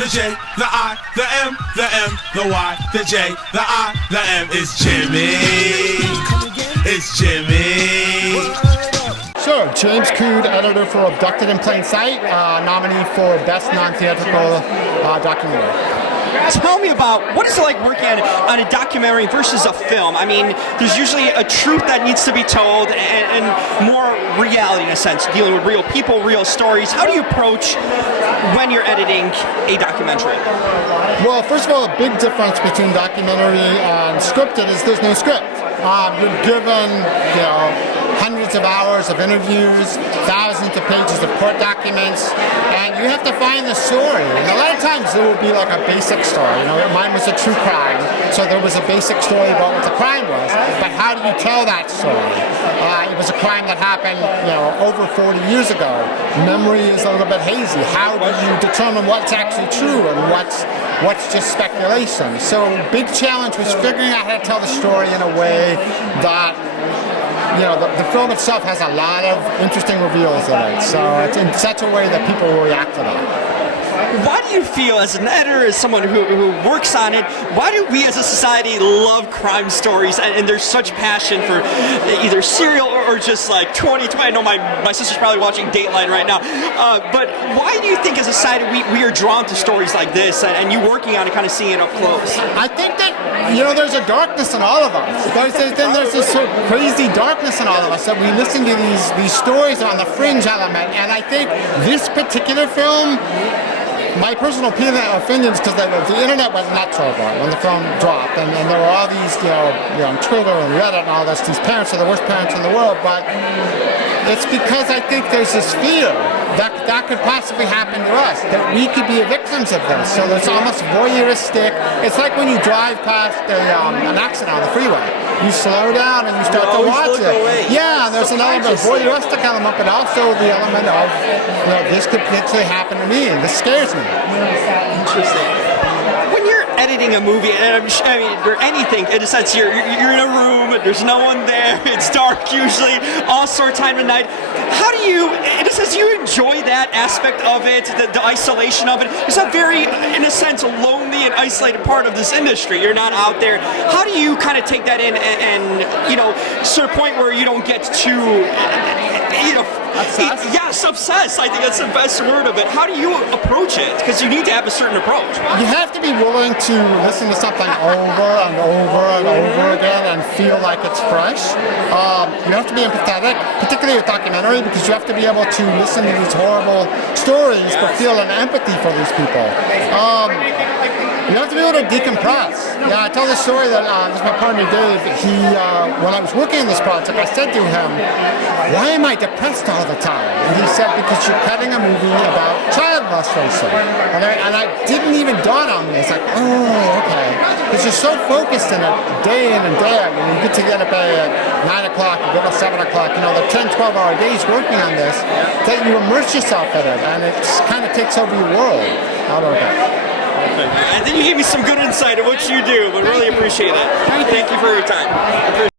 the J, the I, the M, the M, the Y, the J, the I, the M. It's Jimmy. It's Jimmy. Sure, James Cude, editor for Abducted in Plain Sight, nominee for Best Non-Theatrical Documentary. Tell me about what is it like working on a documentary versus a film? I mean, there's usually a truth that needs to be told and more reality in a sense, dealing with real people, real stories. How do you approach when you're editing a documentary? Well, first of all, a big difference between documentary and scripted is there's no script. You're given, hundreds of hours of interviews, thousands of pages of court documents, and you have to find the story. And a lot of times it will be like a basic story. Mine was a true crime, so there was a basic story about what the crime was. But how do you tell that story? It was a crime that happened, over 40 years ago. Memory is a little bit hazy. How do you determine what's actually true and what's just speculation? So big challenge was figuring out how to tell the story in a way that the film itself has a lot of interesting reveals in it, so it's in such a way that people will react to that. Why do you feel, as an editor, as someone who works on it, why do we as a society love crime stories and there's such passion for either serial or just like 2020? I know my sister's probably watching Dateline right now, but why do you think as a society we are drawn to stories like this and you working on it, kind of seeing it up close? I think that, there's a darkness in all of us. There's this sort of crazy darkness in all of us that we listen to these stories on the fringe element, and I think this particular film, my personal opinions, because the internet went nuts over it when the film dropped, and there were all these, on Twitter and Reddit and all this, these parents are the worst parents in the world, but it's because I think there's this fear that could possibly happen to us, that we could be victims of this. So it's almost voyeuristic. It's like when you drive past an accident on the freeway. You slow down and you start to watch it. Yeah, and there's an element of voyeuristic element, but also the element of, this could potentially happen to me, and this scares me. Interesting. When you're editing a movie, or anything, in a sense, you're in a room, there's no one there, it's dark usually, all sort of time of night. How do you, in a sense, you enjoy that aspect of it, the isolation of it? It's a very, in a sense, lonely and isolated part of this industry. You're not out there. How do you kind of take that in and to a point where you don't get too, obsessed? Yes, obsessed. I think that's the best word of it. How do you approach it? Because you need to have a certain approach. You have to be willing to listen to something over and over and over again and feel like it's fresh. You have to be empathetic, particularly with documentary, because you have to be able to listen to these horrible stories but feel an empathy for these people. You have to be able to decompress. I tell the story that this is my partner Dave. When I was working on this project, I said to him, "Why am I depressed all the time?" And he said, "Because you're cutting a movie about child molestation." And I didn't even dawn on me. It's like, oh, okay. Because you're so focused in it day in and day out. You get to get up at 9 o'clock, you go to 7 o'clock. The 10, 12-hour days working on this, that you immerse yourself in it, and it kind of takes over your world out of it. I think you gave me some good insight of what you do, but really appreciate it. Thank you for your time.